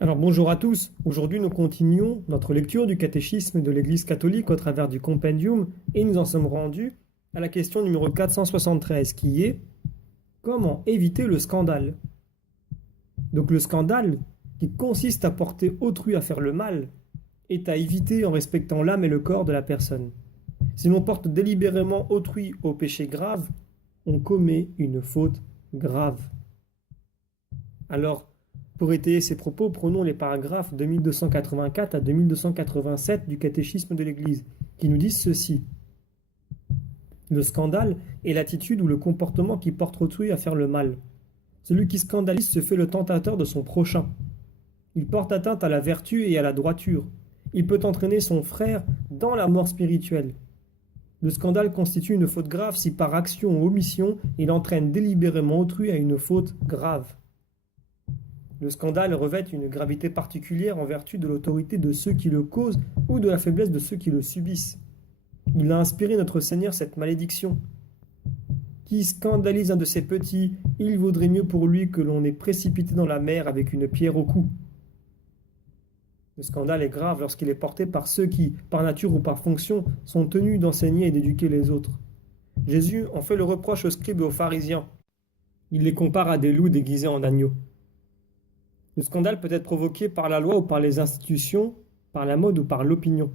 Alors bonjour à tous, aujourd'hui nous continuons notre lecture du catéchisme de l'Église catholique au travers du compendium et nous en sommes rendus à la question numéro 473 qui est comment éviter le scandale. Donc le scandale qui consiste à porter autrui à faire le mal est à éviter en respectant l'âme et le corps de la personne. Si l'on porte délibérément autrui au péché grave, on commet une faute grave. Alors, pour étayer ces propos, prenons les paragraphes de 1284 à 2287 du catéchisme de l'Église, qui nous disent ceci. Le scandale est l'attitude ou le comportement qui porte autrui à faire le mal. Celui qui scandalise se fait le tentateur de son prochain. Il porte atteinte à la vertu et à la droiture. Il peut entraîner son frère dans la mort spirituelle. Le scandale constitue une faute grave si par action ou omission il entraîne délibérément autrui à une faute grave. Le scandale revêt une gravité particulière en vertu de l'autorité de ceux qui le causent ou de la faiblesse de ceux qui le subissent. Il a inspiré notre Seigneur cette malédiction. Qui scandalise un de ses petits, il vaudrait mieux pour lui que l'on ait précipité dans la mer avec une pierre au cou. Le scandale est grave lorsqu'il est porté par ceux qui, par nature ou par fonction, sont tenus d'enseigner et d'éduquer les autres. Jésus en fait le reproche aux scribes et aux pharisiens. Il les compare à des loups déguisés en agneaux. Le scandale peut être provoqué par la loi ou par les institutions, par la mode ou par l'opinion.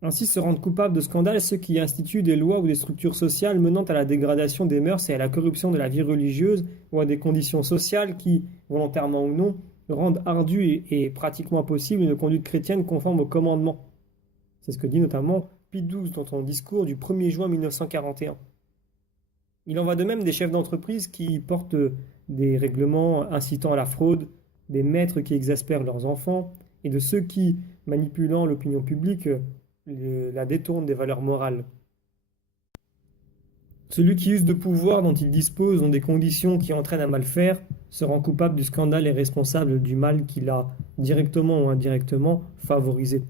Ainsi se rendent coupables de scandale ceux qui instituent des lois ou des structures sociales menant à la dégradation des mœurs et à la corruption de la vie religieuse ou à des conditions sociales qui, volontairement ou non, rendent ardue et pratiquement impossible une conduite chrétienne conforme aux commandements. C'est ce que dit notamment Pie XII dans son discours du 1er juin 1941. Il en va de même des chefs d'entreprise qui portent des règlements incitant à la fraude, des maîtres qui exaspèrent leurs enfants, et de ceux qui, manipulant l'opinion publique, la détournent des valeurs morales. Celui qui use de pouvoir dont il dispose dans des conditions qui entraînent à mal faire se rend coupable du scandale et responsable du mal qu'il a, directement ou indirectement, favorisé.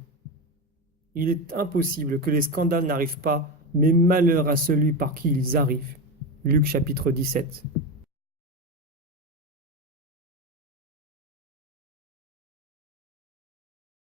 Il est impossible que les scandales n'arrivent pas, mais malheur à celui par qui ils arrivent. Luc chapitre 17.